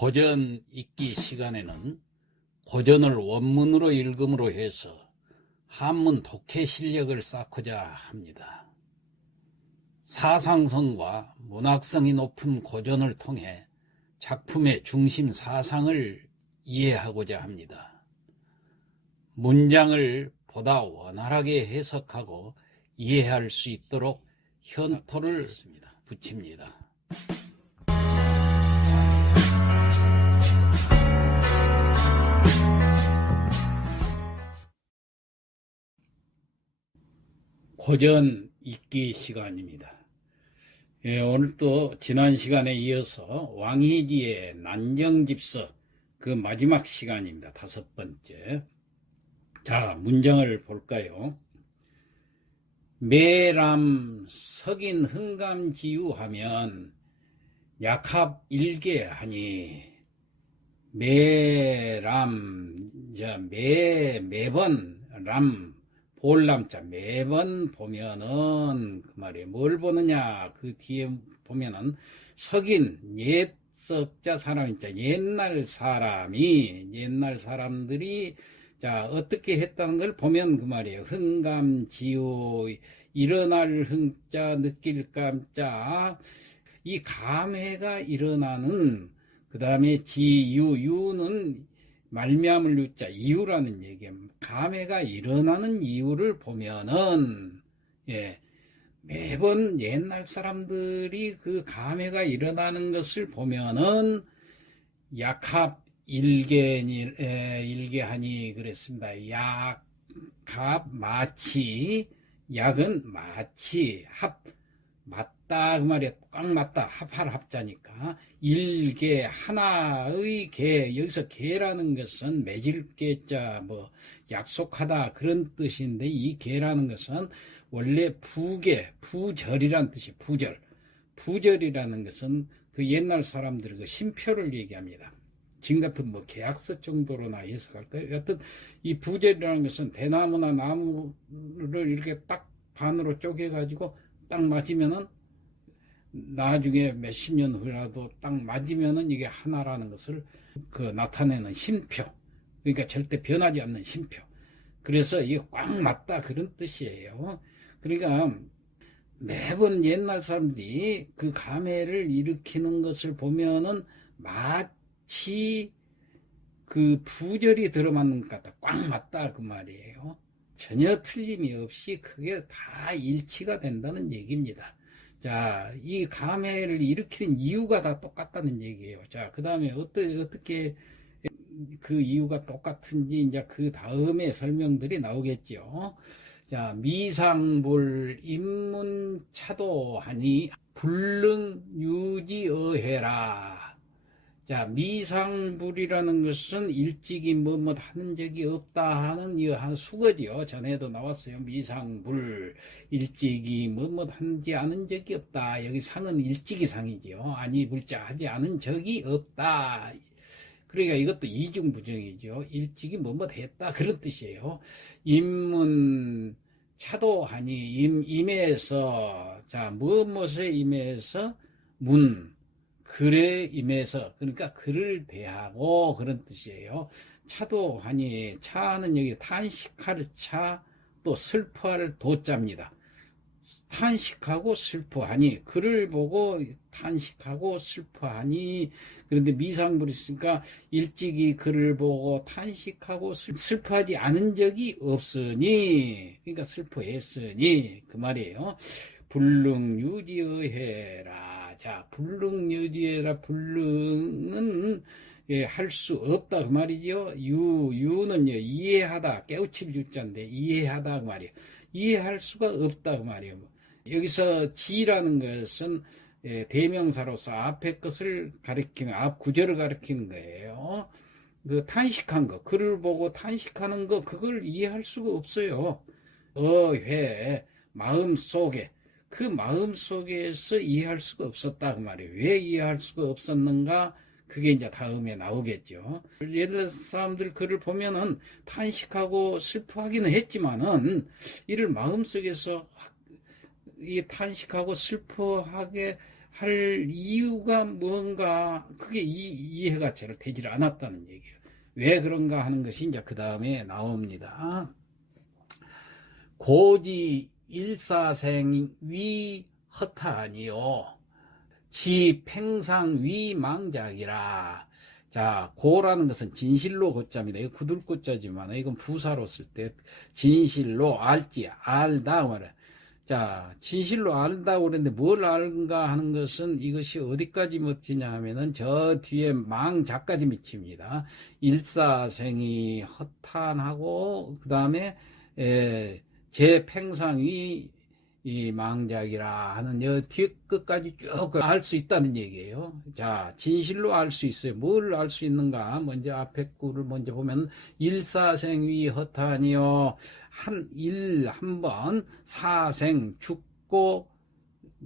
고전 읽기 시간에는 고전을 원문으로 읽음으로 해서 한문 독해 실력을 쌓고자 합니다. 사상성과 문학성이 높은 고전을 통해 작품의 중심 사상을 이해하고자 합니다. 문장을 보다 원활하게 해석하고 이해할 수 있도록 현토를 붙입니다. 고전 읽기 시간입니다. 오늘 또 지난 시간에 이어서 왕희지의 난정집서 그 마지막 시간입니다. 5번째. 자, 문장을 볼까요? 매람 석인 흥감지유하면 약합 일개하니 매람 매번 람 볼람자 매번 보면은 그 말이에요. 뭘 보느냐? 그 뒤에 보면은 석인 옛 석자 사람이자 옛날 사람들이 자 어떻게 했다는 걸 보면 그 말이에요. 흥감지요 일어날 흥자 느낄 감자 이 감회가 일어나는 그 다음에 유는 말미암을 유자 이유라는 얘기예요. 감회가 일어나는 이유를 보면은 매번 옛날 사람들이 그 감회가 일어나는 것을 보면은 약합 일개하니 그랬습니다. 약합 마치 약은 마치 합 맞다 그 말이야. 꽉 맞다 합할 합자니까 일개 하나의 개 여기서 개라는 것은 맺을 개자 뭐 약속하다 그런 뜻인데 이 개라는 것은 원래 부절이란 뜻이 부절이라는 것은 그 옛날 사람들의 그 심표를 얘기합니다. 지금 같은 뭐 계약서 정도로나 해석할까요? 여튼 이 부절이라는 것은 대나무나 나무를 이렇게 딱 반으로 쪼개가지고 딱 맞으면은 나중에 몇십 년 후라도 딱 맞으면은 이게 하나라는 것을 그 나타내는 심표. 그러니까 절대 변하지 않는 심표. 그래서 이게 꽉 맞다 그런 뜻이에요. 그러니까 매번 옛날 사람들이 그 감회를 일으키는 것을 보면은 마치 그 부절이 들어맞는 것 같다. 꽉 맞다 그 말이에요. 전혀 틀림이 없이 그게 다 일치가 된다는 얘기입니다. 자, 이 감회를 일으키는 이유가 다 똑같다는 얘기예요. 자, 그 다음에 어떻게 그 이유가 똑같은지 이제 그 다음에 설명들이 나오겠죠. 자, 미상불 인문차도하니 불능유지어해라. 자, 미상불이라는 것은 일찍이 뭐뭐 하는 적이 없다 하는 이 한 수거지요. 전에도 나왔어요. 미상불 일찍이 뭐뭐 한지 않은 적이 없다. 여기 상은 일찍이 상이지요. 아니 불자 하지 않은 적이 없다. 그러니까 이것도 이중부정이죠. 일찍이 뭐뭐 했다 그런 뜻이에요. 인문 차도하니 임에서 자 무엇에 임해서 문 글에 임해서 그러니까 글을 대하고 그런 뜻이에요. 차도하니 차는 여기 탄식할 차 또 슬퍼할 도자입니다. 탄식하고 슬퍼하니 글을 보고 탄식하고 슬퍼하니 그런데 미상불이 있으니까 일찍이 글을 보고 탄식하고 슬퍼하지 않은 적이 없으니 그러니까 슬퍼했으니 그 말이에요. 불능유지어해라. 자, 불능유지해라. 불능은 할 수 없다 그 말이죠. 유는요 이해하다 깨우칠 유자인데 이해하다 그 말이에요. 이해할 수가 없다 그 말이에요. 여기서 지라는 것은 대명사로서 앞의 것을 가리키는 앞 구절을 가리키는 거예요. 그 탄식한 거 글을 보고 탄식하는 거 그걸 이해할 수가 없어요. 어회 마음속에 그 마음속에서 이해할 수가 없었다 그 말이에요. 왜 이해할 수가 없었는가? 그게 이제 다음에 나오겠죠. 예를 사람들 글을 보면은 탄식하고 슬퍼하기는 했지만은 이를 마음속에서 이 탄식하고 슬퍼하게 할 이유가 뭔가 그게 이해가 잘 되질 않았다는 얘기예요. 왜 그런가 하는 것이 이제 그 다음에 나옵니다. 고지 일사생 위 허타니요 지 팽상 위 망작이라. 자, 고라는 것은 진실로 고자입니다. 이거 구들고자지만 이건 부사로 쓸 때 진실로 알지 알다 말이야. 자, 진실로 알다고 그랬는데 뭘 알는가 하는 것은 이것이 어디까지 미치냐 하면은 저 뒤에 망자까지 미칩니다. 일사생이 허탄하고 그 다음에 제 팽상이 이 망작이라 하는 여 뒤 끝까지 쭉 알 수 있다는 얘기예요. 자, 진실로 알 수 있어요. 뭘 알 수 있는가? 먼저 앞에 구를 먼저 보면 일사생위 허탄이요. 한 번 사생 죽고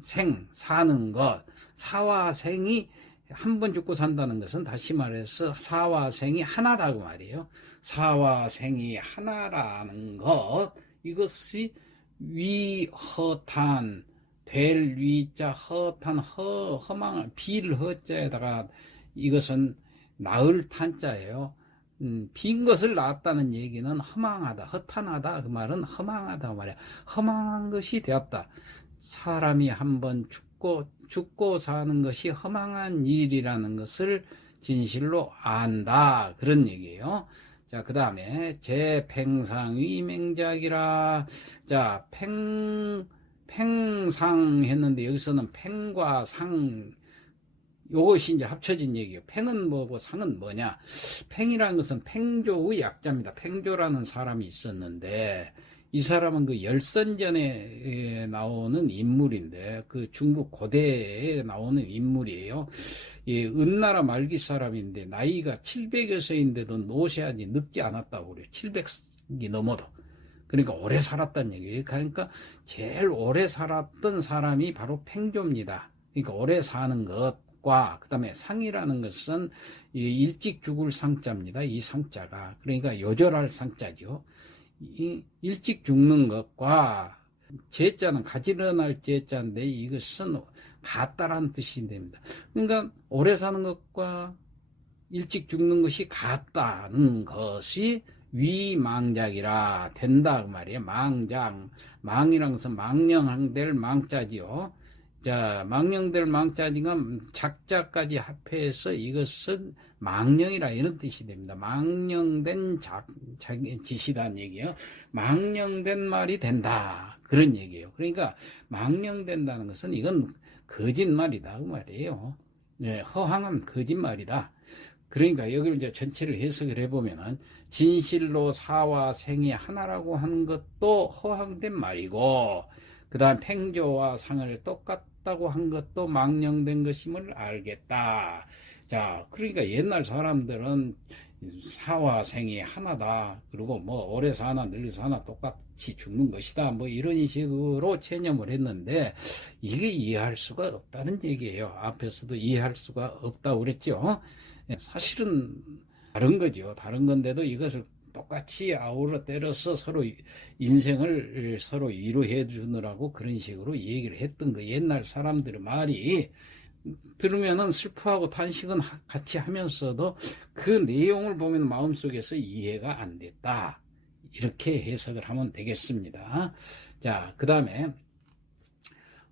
생 사는 것. 사와 생이 한 번 죽고 산다는 것은 다시 말해서 사와 생이 하나다고 말이에요. 사와 생이 하나라는 것. 이것이 위허탄 될 위자 허탄 허망 빌 허자에다가 이것은 나을 탄자예요. 빈 것을 낳았다는 얘기는 허망하다 허탄하다 그 말은 허망하다 말이야. 허망한 것이 되었다. 사람이 한번 죽고 사는 것이 허망한 일이라는 것을 진실로 안다 그런 얘기예요. 자, 그 다음에 제팽상위 맹작이라. 자, 팽상 했는데 여기서는 팽과 상 요것이 이제 합쳐진 얘기예요. 팽은 뭐고 상은 뭐냐? 팽이라는 것은 팽조의 약자입니다. 팽조라는 사람이 있었는데 이 사람은 그 열선전에 나오는 인물인데 그 중국 고대에 나오는 인물이에요. 예, 은나라 말기 사람인데 나이가 700여세인데도 노쇠하지 늙지 않았다고 그래요. 700이 넘어도. 그러니까 오래 살았다는 얘기예요. 그러니까 제일 오래 살았던 사람이 바로 팽조입니다. 그러니까 오래 사는 것과 그 다음에 상이라는 것은 일찍 죽을 상자입니다. 이 상자가. 그러니까 요절할 상자죠. 일찍 죽는 것과 제자는 가지런할 제자인데 이것은 같다라는 뜻이 됩니다. 그러니까 오래 사는 것과 일찍 죽는 것이 같다는 것이 위망작이라 된다 그 말이에요. 망작, 망이란 것은 망령될 망자지요. 자, 망령될 망자지가 작자까지 합해서 이것은 망령이라 이런 뜻이 됩니다. 망령된 짓이라는 얘기예요. 망령된 말이 된다 그런 얘기예요. 그러니까 망령된다는 것은 이건 거짓말이다 그 말이에요. 네, 허황한 거짓말이다. 그러니까 여기를 이제 전체를 해석을 해보면은 진실로 사와 생이 하나라고 하는 것도 허황된 말이고 그 다음 팽조와 상을 똑같다고 한 것도 망령된 것임을 알겠다. 자, 그러니까 옛날 사람들은 사와 생이 하나다. 그리고 뭐 오래 사나 늙어 사나 똑같이 죽는 것이다. 뭐 이런 식으로 체념을 했는데 이게 이해할 수가 없다는 얘기예요. 앞에서도 이해할 수가 없다고 그랬죠. 사실은 다른 거죠. 다른 건데도 이것을 똑같이 아우러 때려서 서로 인생을 서로 위로해 주느라고 그런 식으로 얘기를 했던 거. 옛날 사람들의 말이 들으면은 슬퍼하고 탄식은 같이 하면서도 그 내용을 보면 마음속에서 이해가 안 됐다. 이렇게 해석을 하면 되겠습니다. 자, 그 다음에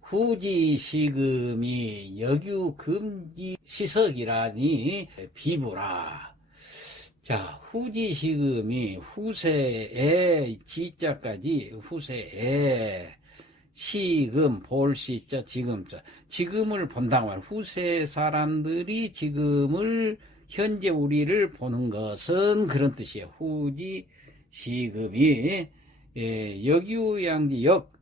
후지시금이 여규금지시석이라니 비부라. 자, 후지시금이 후세에 지자까지 후세에 시금 볼시자 지금자 지금을 본다고 말. 후세 사람들이 지금을 현재 우리를 보는 것은 그런 뜻이에요. 후지 시금이 역유양지 역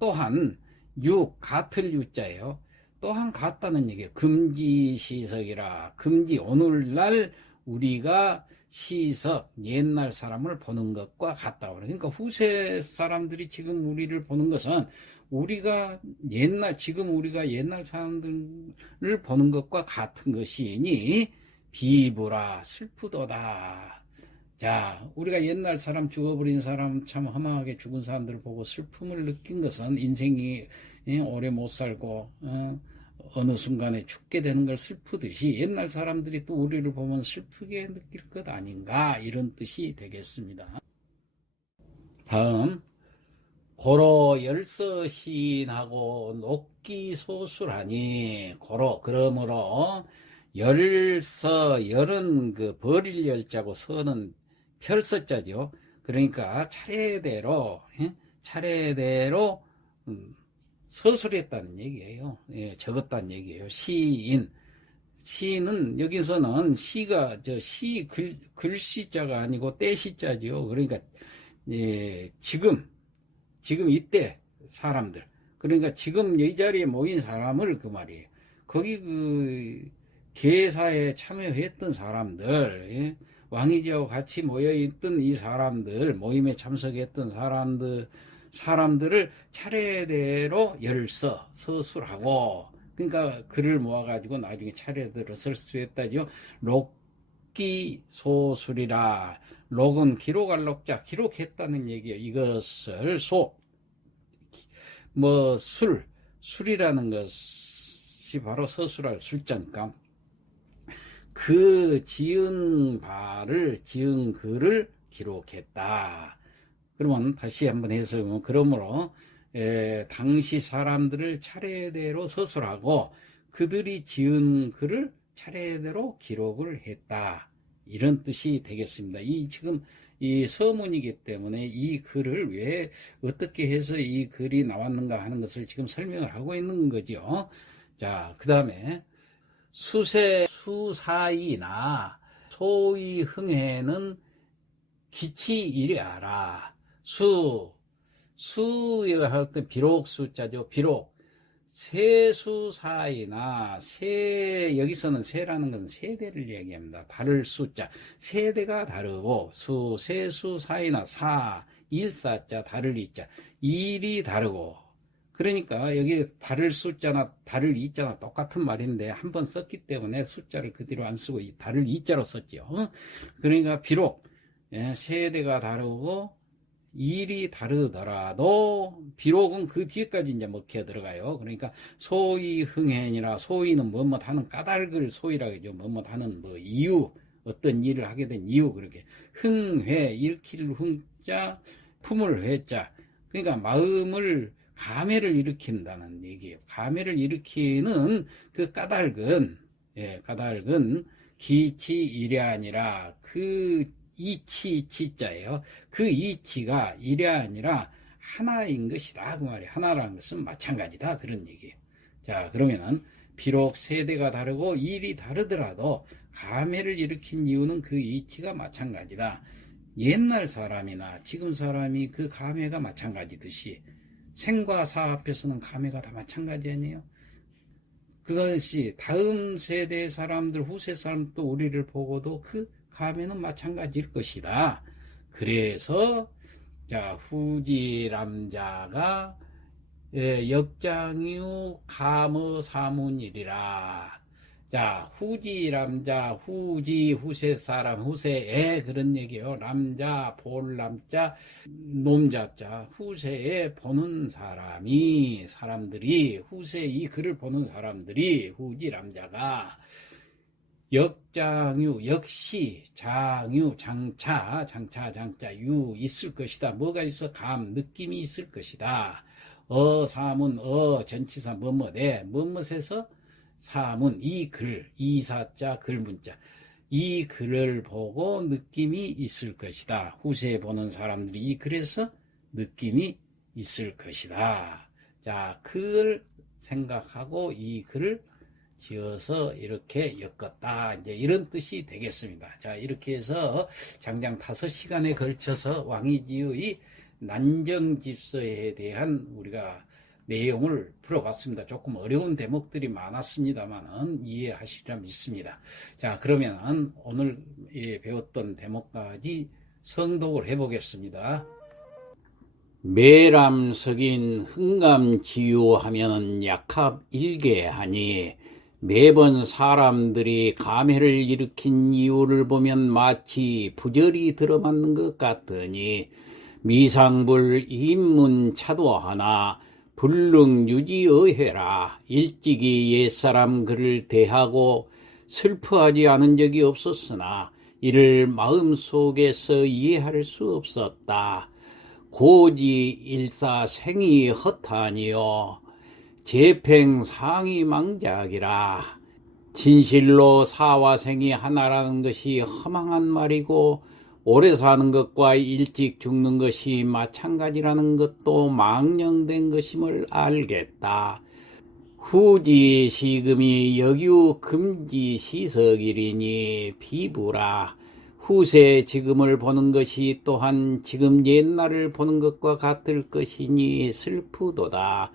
또한 유 같을 유자예요. 또한 같다는 얘기예요. 금지시석이라. 금지 오늘날 우리가 시석 옛날 사람을 보는 것과 같다고 그래요. 그러니까 후세 사람들이 지금 우리를 보는 것은 우리가 지금 우리가 옛날 사람들을 보는 것과 같은 것이니 비부라 슬프도다. 자, 우리가 옛날 사람 죽어버린 사람 참 허망하게 죽은 사람들을 보고 슬픔을 느낀 것은 인생이 오래 못 살고 어느 순간에 죽게 되는 걸 슬프듯이 옛날 사람들이 또 우리를 보면 슬프게 느낄 것 아닌가, 이런 뜻이 되겠습니다. 다음, 고로 열서 시인하고 녹기 소술하니, 고로, 그러므로 열서, 열은 그 버릴 열자고 서는 별서자죠. 그러니까 차례대로 차례대로 서술했다는 얘기예요. 예, 적었다는 얘기예요. 시인은 여기서는 시가 시 글씨자가 아니고 때시자죠. 그러니까 예, 지금 이때 사람들, 그러니까 지금 이 자리에 모인 사람을 그 말이에요. 거기 그 계사에 참여했던 사람들, 예? 왕이지하고 같이 모여있던 이 사람들, 모임에 참석했던 사람들을 차례대로 서술하고, 그러니까 글을 모아가지고 나중에 차례대로 설수했다죠. 록기 소술이라. 록은 기록할 록자, 기록했다는 얘기예요. 이것을 술이라는 것이 바로 서술할 술자니까. 그 지은 글을 기록했다. 그러면 다시 한번 해서, 그러므로 당시 사람들을 차례대로 서술하고 그들이 지은 글을 차례대로 기록을 했다, 이런 뜻이 되겠습니다. 지금 이 서문이기 때문에 이 글을 왜 어떻게 해서 이 글이 나왔는가 하는 것을 지금 설명을 하고 있는 거죠. 자, 그 다음에 수사이나 소위 흥해는 기치이랴라. 수가 할 때 비록 숫자죠. 비록 세수사이나 여기서는 세라는 것은 세대를 얘기합니다. 다를 숫자, 세대가 다르고 세수사이나 일사자, 다를 이자, 일이 다르고, 그러니까 여기 다를 숫자나 다를 이자나 똑같은 말인데 한 번 썼기 때문에 숫자를 그대로 안 쓰고 다를 이자로 썼죠. 그러니까 비록 세대가 다르고 일이 다르더라도, 비록은 그 뒤에까지 이제 먹혀 들어가요. 그러니까 소위 흥행이라, 소위는 뭐뭐 하는 까닭을 소위라고 하죠. 뭐뭐 하는 이유, 어떤 일을 하게 된 이유, 그렇게. 흥회, 일으킬 흥자, 품을 회자. 그러니까 감회를 일으킨다는 얘기예요. 감회를 일으키는 그 까닭은 기치이랴 아니라 이치자예요. 그 이치가 이랴 아니라 하나인 것이다, 그 말이에요. 하나라는 것은 마찬가지다, 그런 얘기예요. 자, 그러면은 비록 세대가 다르고 일이 다르더라도 감회를 일으킨 이유는 그 이치가 마찬가지다. 옛날 사람이나 지금 사람이 그 감회가 마찬가지듯이 생과 사 앞에서는 감회가 다 마찬가지 아니에요? 그것이 다음 세대 사람들, 후세 사람도 우리를 보고도 그 감회는 마찬가지일 것이다. 그래서 후지람자가 역장유 감어 사문이리라. 후지람자, 후세 사람, 후세에, 그런 얘기예요. 남자, 볼남자, 놈자자, 후세에 보는 사람들이, 후세 이 글을 보는 사람들이, 후지람자가 역장유, 역시, 장유, 장차, 유 있을 것이다. 뭐가 있어? 느낌이 있을 것이다. 사문, 전치사, 뭐뭇에서 사문, 이 글, 이사자, 글문자, 이 글을 보고 느낌이 있을 것이다. 후세에 보는 사람들이 이 글에서 느낌이 있을 것이다. 그걸 생각하고 이 글을 지어서 이렇게 엮었다, 이제 이런 뜻이 되겠습니다. 이렇게 해서 장장 5시간에 걸쳐서 왕이지의 난정집서에 대한 우리가 내용을 풀어봤습니다. 조금 어려운 대목들이 많았습니다만은 이해하시리라 믿습니다. 그러면 오늘 배웠던 대목까지 성독을 해보겠습니다. 매람석인 흥감지유하면 약합 일개하니, 매번 사람들이 감회를 일으킨 이유를 보면 마치 부절이 들어맞는 것 같으니, 미상불 인문차도하나 불능유지의회라. 일찍이 옛사람 그를 대하고 슬퍼하지 않은 적이 없었으나 이를 마음속에서 이해할 수 없었다. 고지 일사생이 허탄이요 재팽상이망작이라. 진실로 사와 생이 하나라는 것이 허망한 말이고 오래 사는 것과 일찍 죽는 것이 마찬가지라는 것도 망령된 것임을 알겠다. 후지 시금이 역유 금지 시석이리니 비부라. 후세 지금을 보는 것이 또한 지금 옛날을 보는 것과 같을 것이니 슬프도다.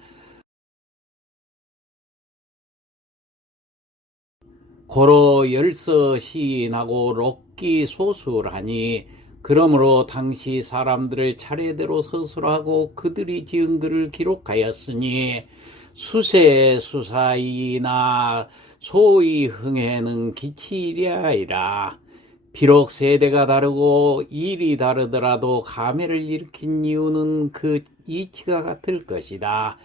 고로 열서 시인하고 록기 소술하니 그러므로 당시 사람들을 차례대로 서술하고 그들이 지은 글을 기록하였으니 수세 수사이나 소위 흥해는 기치이랴이라. 비록 세대가 다르고 일이 다르더라도 감회를 일으킨 이유는 그 이치가 같을 것이다.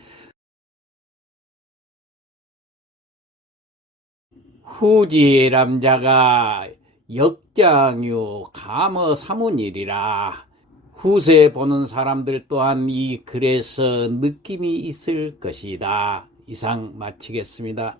후지 남자가 역장유 감어 사문이리라. 후세 보는 사람들 또한 이 글에서 느낌이 있을 것이다. 이상 마치겠습니다.